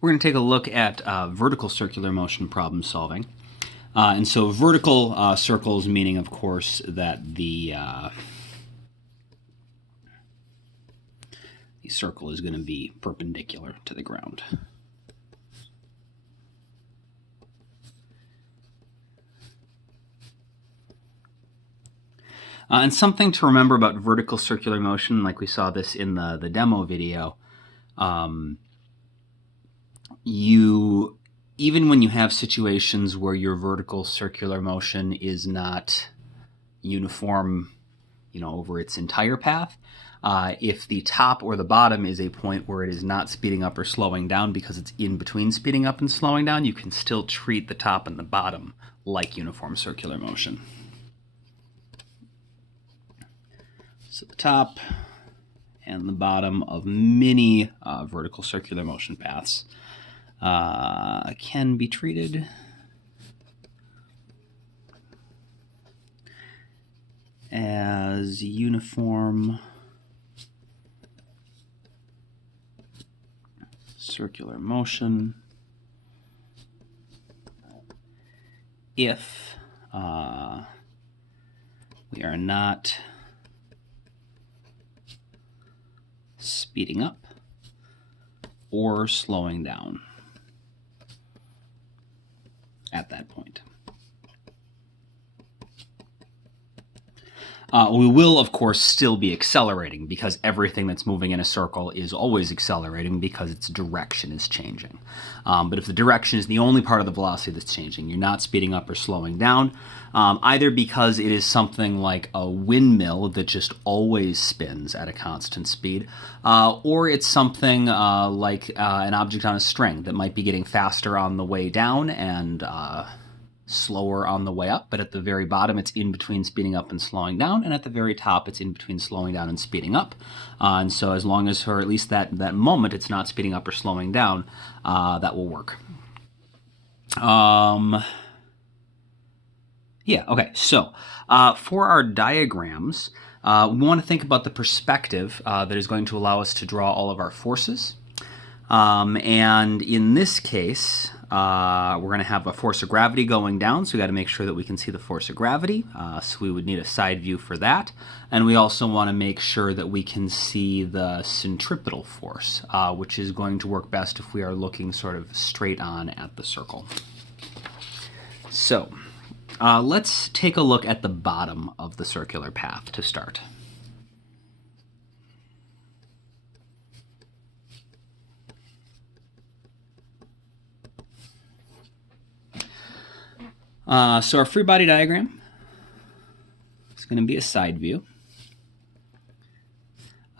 We're going to take a look at vertical circular motion problem solving. And so vertical circles meaning, of course, that the circle is going to be perpendicular to the ground. And something to remember about vertical circular motion, like we saw this in the demo video, even when you have situations where your vertical circular motion is not uniform, over its entire path, if the top or the bottom is a point where it is not speeding up or slowing down because it's in between speeding up and slowing down, you can still treat the top and the bottom like uniform circular motion. So the top and the bottom of many vertical circular motion paths can be treated as uniform circular motion if we are not speeding up or slowing down at that point. We will, of course, still be accelerating because everything that's moving in a circle is always accelerating because its direction is changing. But if the direction is the only part of the velocity that's changing, you're not speeding up or slowing down, either because it is something like a windmill that just always spins at a constant speed, or it's something like an object on a string that might be getting faster on the way down and slower on the way up, but at the very bottom it's in between speeding up and slowing down, and at the very top it's in between slowing down and speeding up. And so as long as, or at least that moment, it's not speeding up or slowing down, that will work. Yeah, okay, so for our diagrams, we want to think about the perspective that is going to allow us to draw all of our forces. And in this case, we're going to have a force of gravity going down, so we got to make sure that we can see the force of gravity. So we would need a side view for that. And we also want to make sure that we can see the centripetal force, which is going to work best if we are looking sort of straight on at the circle. So let's take a look at the bottom of the circular path to start. So our free body diagram is going to be a side view,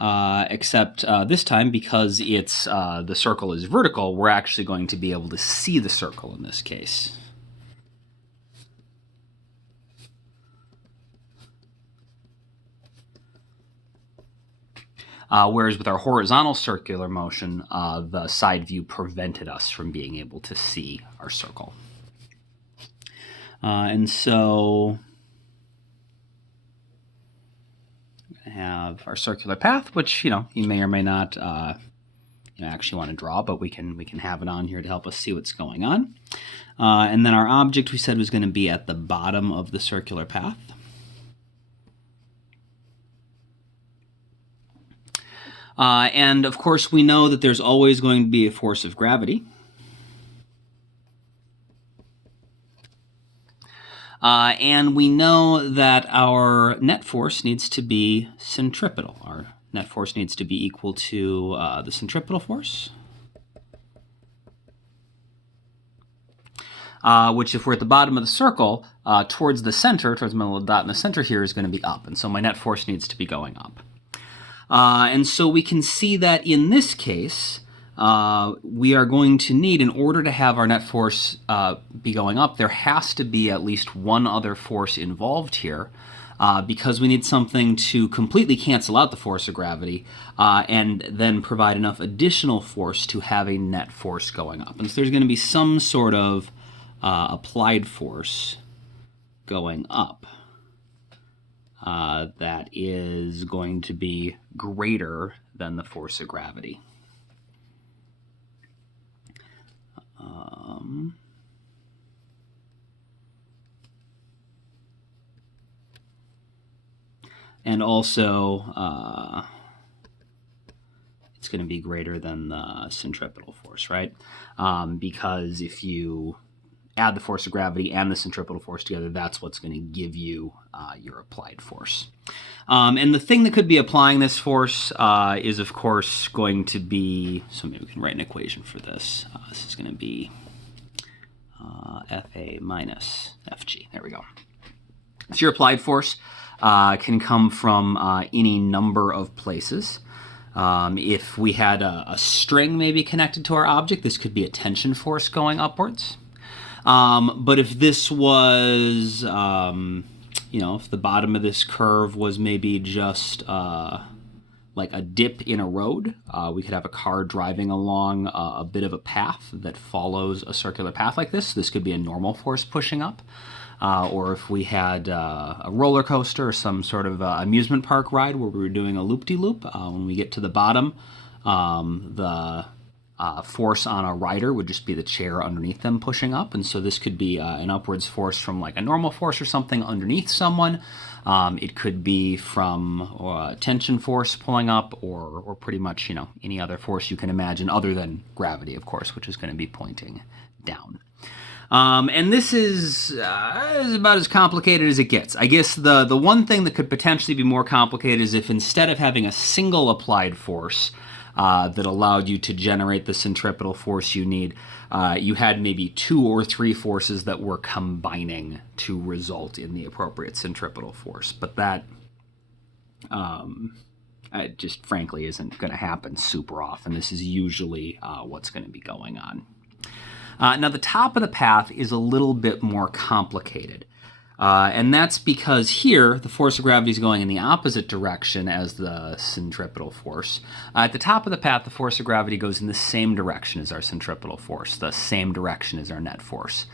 except this time, because it's the circle is vertical, we're actually going to be able to see the circle in this case. Whereas with our horizontal circular motion, the side view prevented us from being able to see our circle. And so we're going to have our circular path, which, you may or may not actually want to draw, but we can have it on here to help us see what's going on. And then our object, we said, was going to be at the bottom of the circular path. And of course, we know that there's always going to be a force of gravity. And we know that our net force needs to be centripetal. Our net force needs to be equal to the centripetal force, which, if we're at the bottom of the circle, towards the center, towards the middle of the dot in the center here, is going to be up. And so my net force needs to be going up. And so we can see that in this case, we are going to need, in order to have our net force be going up, there has to be at least one other force involved here, because we need something to completely cancel out the force of gravity and then provide enough additional force to have a net force going up. And so there's going to be some sort of applied force going up that is going to be greater than the force of gravity. And also, it's going to be greater than the centripetal force, right? Because if you add the force of gravity and the centripetal force together, that's what's going to give you your applied force. And the thing that could be applying this force is, of course, going to be, so maybe we can write an equation for this. This is going to be Fa minus Fg. There we go. So your applied force can come from any number of places. If we had a string maybe connected to our object, this could be a tension force going upwards. But if this was, if the bottom of this curve was maybe just like a dip in a road, we could have a car driving along a bit of a path that follows a circular path like this. This could be a normal force pushing up. Or if we had a roller coaster or some sort of amusement park ride where we were doing a loop-de-loop, when we get to the bottom, the force on a rider would just be the chair underneath them pushing up. And so this could be an upwards force from like a normal force or something underneath someone. It could be from a tension force pulling up or pretty much, any other force you can imagine other than gravity, of course, which is going to be pointing down. And this is about as complicated as it gets. I guess the one thing that could potentially be more complicated is if instead of having a single applied force that allowed you to generate the centripetal force you need, you had maybe 2 or 3 forces that were combining to result in the appropriate centripetal force. But that just frankly isn't going to happen super often. This is usually what's going to be going on. Now, the top of the path is a little bit more complicated. And that's because here, the force of gravity is going in the opposite direction as the centripetal force. At the top of the path, the force of gravity goes in the same direction as our centripetal force, the same direction as our net force,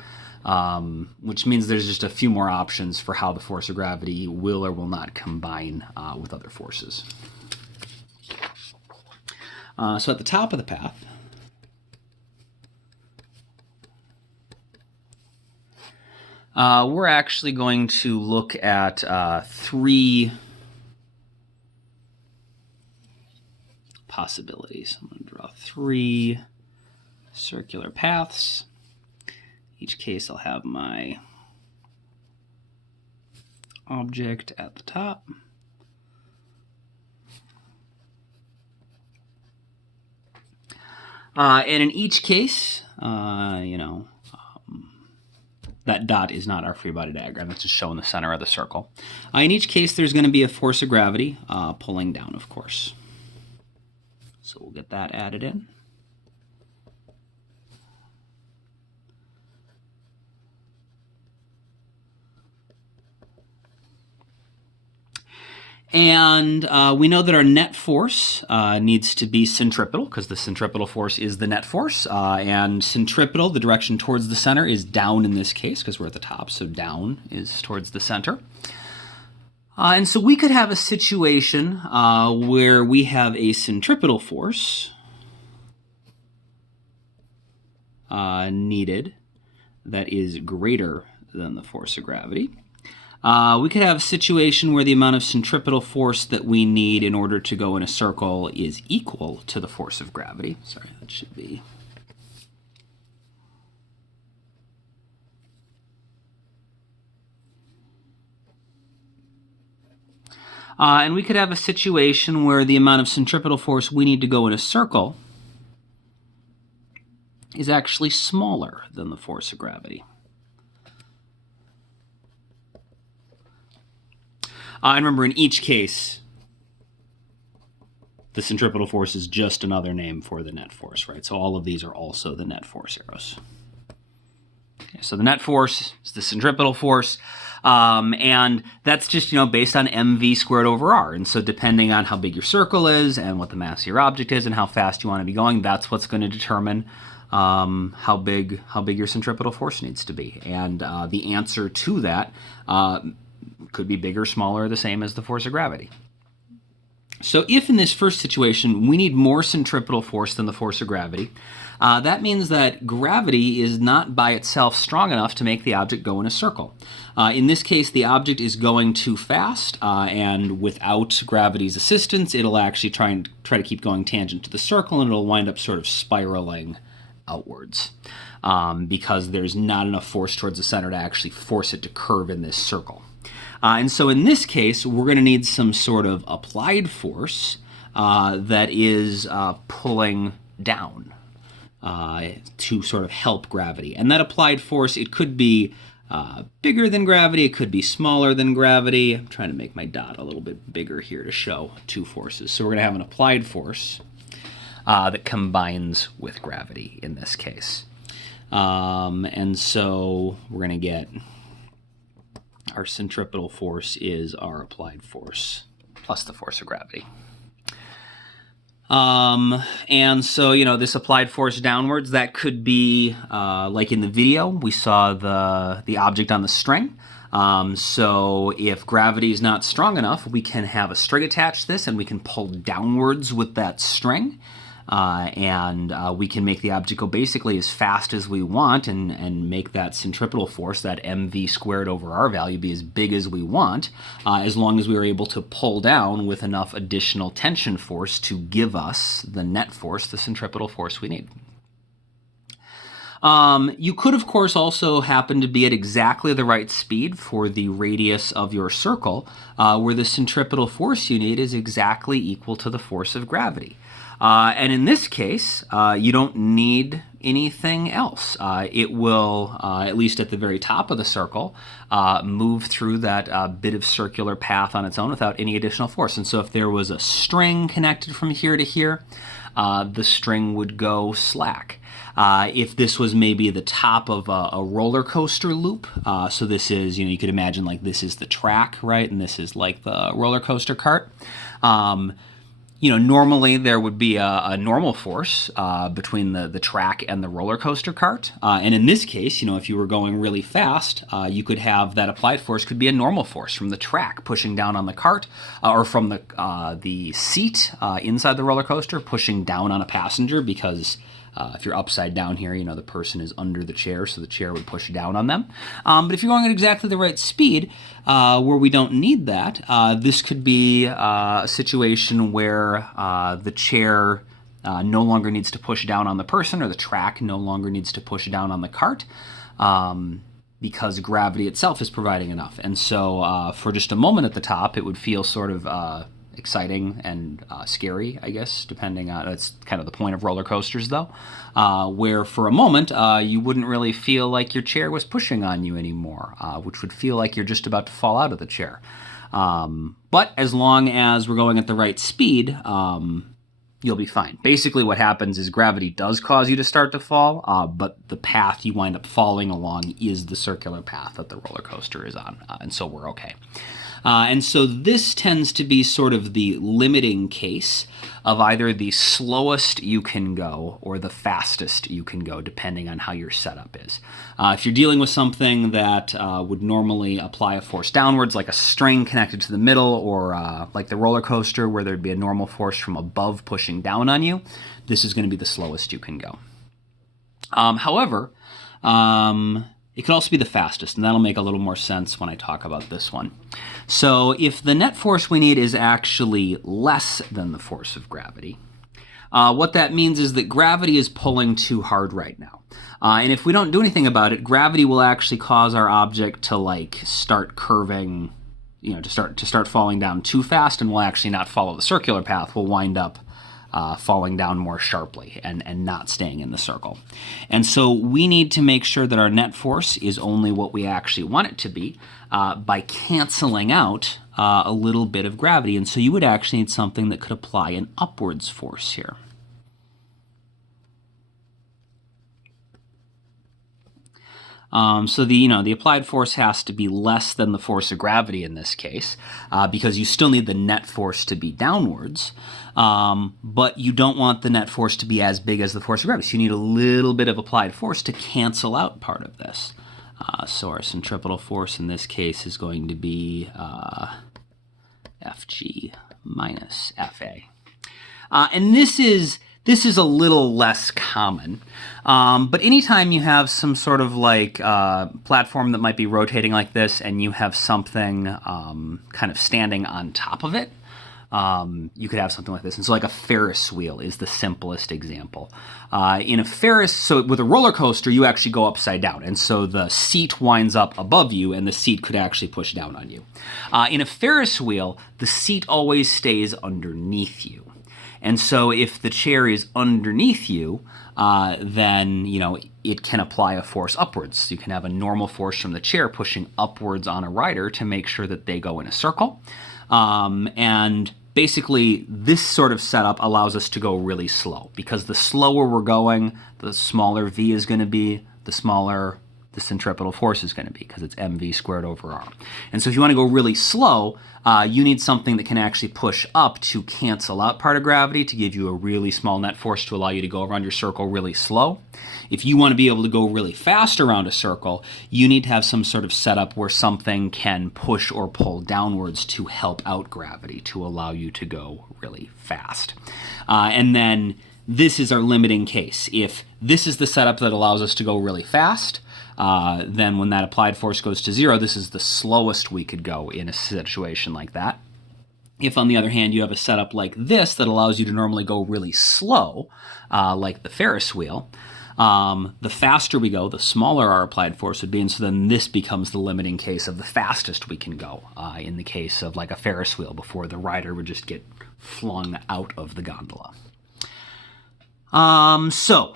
which means there's just a few more options for how the force of gravity will or will not combine with other forces. So at the top of the path, we're actually going to look at 3 possibilities. I'm going to draw 3 circular paths. Each case I'll have my object at the top. And in each case, that dot is not our free body diagram. It's just showing the center of the circle. In each case, there's going to be a force of gravity pulling down, of course. So we'll get that added in. And we know that our net force needs to be centripetal because the centripetal force is the net force. And centripetal, the direction towards the center, is down in this case because we're at the top. So down is towards the center. And so we could have a situation where we have a centripetal force needed that is greater than the force of gravity. We could have a situation where the amount of centripetal force that we need in order to go in a circle is equal to the force of gravity. Sorry, that should be... and we could have a situation where the amount of centripetal force we need to go in a circle is actually smaller than the force of gravity. And remember, in each case, the centripetal force is just another name for the net force, right? So all of these are also the net force arrows. Okay, so the net force is the centripetal force, and that's just, based on mv squared over r. And so depending on how big your circle is and what the mass of your object is and how fast you want to be going, that's what's going to determine how big your centripetal force needs to be. And the answer to that could be bigger, smaller, or the same as the force of gravity. So if in this first situation we need more centripetal force than the force of gravity, that means that gravity is not by itself strong enough to make the object go in a circle. In this case, the object is going too fast, and without gravity's assistance, it'll actually try to keep going tangent to the circle, and it'll wind up sort of spiraling outwards because there's not enough force towards the center to actually force it to curve in this circle. And so in this case, we're going to need some sort of applied force that is pulling down to sort of help gravity. And that applied force, it could be bigger than gravity, it could be smaller than gravity. I'm trying to make my dot a little bit bigger here to show two forces. So we're going to have an applied force that combines with gravity in this case. And so we're going to get our centripetal force is our applied force plus the force of gravity. And so, this applied force downwards, that could be, like in the video, we saw the object on the string. So if gravity is not strong enough, we can have a string attached to this and we can pull downwards with that string. And we can make the object go basically as fast as we want and make that centripetal force, that mv squared over r value, be as big as we want, as long as we are able to pull down with enough additional tension force to give us the net force, the centripetal force we need. You could, of course, also happen to be at exactly the right speed for the radius of your circle, where the centripetal force you need is exactly equal to the force of gravity. And in this case, you don't need anything else. It will, at least at the very top of the circle, move through that bit of circular path on its own without any additional force. And so if there was a string connected from here to here, the string would go slack. If this was maybe the top of a roller coaster loop, so this is, you could imagine like this is the track, right? And this is like the roller coaster cart. Normally there would be a normal force between the track and the roller coaster cart. And in this case, if you were going really fast, you could have that applied force could be a normal force from the track pushing down on the cart, or from the seat inside the roller coaster pushing down on a passenger, because if you're upside down here, the person is under the chair, so the chair would push down on them. But if you're going at exactly the right speed, where we don't need that, this could be a situation where the chair no longer needs to push down on the person, or the track no longer needs to push down on the cart, because gravity itself is providing enough. And so for just a moment at the top, it would feel sort of exciting and scary, I guess, depending on, that's kind of the point of roller coasters though, where for a moment you wouldn't really feel like your chair was pushing on you anymore, which would feel like you're just about to fall out of the chair. But as long as we're going at the right speed, you'll be fine. Basically what happens is gravity does cause you to start to fall, but the path you wind up falling along is the circular path that the roller coaster is on, and so we're okay. And so this tends to be sort of the limiting case of either the slowest you can go or the fastest you can go, depending on how your setup is. If you're dealing with something that would normally apply a force downwards, like a string connected to the middle, or like the roller coaster where there'd be a normal force from above pushing down on you, this is going to be the slowest you can go. However, it could also be the fastest, and that'll make a little more sense when I talk about this one. So if the net force we need is actually less than the force of gravity, what that means is that gravity is pulling too hard right now. And if we don't do anything about it, gravity will actually cause our object to start curving, to start falling down too fast, and we'll actually not follow the circular path. We'll wind up falling down more sharply and not staying in the circle. And so we need to make sure that our net force is only what we actually want it to be by canceling out a little bit of gravity. And so you would actually need something that could apply an upwards force here. So the applied force has to be less than the force of gravity in this case, because you still need the net force to be downwards, but you don't want the net force to be as big as the force of gravity. So you need a little bit of applied force to cancel out part of this. So our centripetal force in this case is going to be Fg minus FA. And this is a little less common, but anytime you have some sort of like platform that might be rotating like this and you have something kind of standing on top of it, you could have something like this. And so like a Ferris wheel is the simplest example. In a Ferris, so with a roller coaster, you actually go upside down. And so the seat winds up above you and the seat could actually push down on you. In a Ferris wheel, the seat always stays underneath you. And so if the chair is underneath you, then, it can apply a force upwards. You can have a normal force from the chair pushing upwards on a rider to make sure that they go in a circle. And basically, this sort of setup allows us to go really slow, because the slower we're going, the smaller V is going to be, the smaller the centripetal force is going to be, because it's mv squared over r. And so if you want to go really slow, you need something that can actually push up to cancel out part of gravity to give you a really small net force to allow you to go around your circle really slow. If you want to be able to go really fast around a circle, you need to have some sort of setup where something can push or pull downwards to help out gravity to allow you to go really fast. And then this is our limiting case. If this is the setup that allows us to go really fast, then when that applied force goes to 0, this is the slowest we could go in a situation like that. If, on the other hand, you have a setup like this that allows you to normally go really slow, like the Ferris wheel, the faster we go, the smaller our applied force would be, and so then this becomes the limiting case of the fastest we can go, in the case of like a Ferris wheel, before the rider would just get flung out of the gondola. So,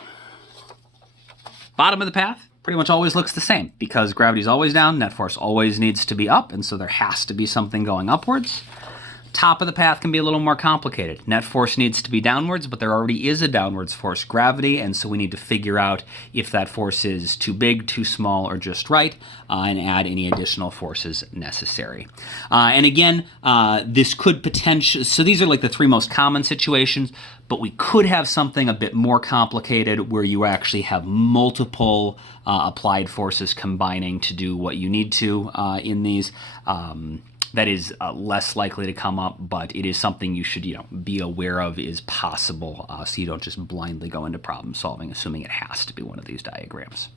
bottom of the path pretty much always looks the same, because gravity's always down, net force always needs to be up, and so there has to be something going upwards. Top of the path can be a little more complicated. Net force needs to be downwards, but there already is a downwards force, gravity, and so we need to figure out if that force is too big, too small, or just right, and add any additional forces necessary. And again, this could potentially, so these are like the three most common situations, but we could have something a bit more complicated where you actually have multiple applied forces combining to do what you need to in these. That is less likely to come up, but it is something you should, be aware of is possible, so you don't just blindly go into problem solving, assuming it has to be one of these diagrams.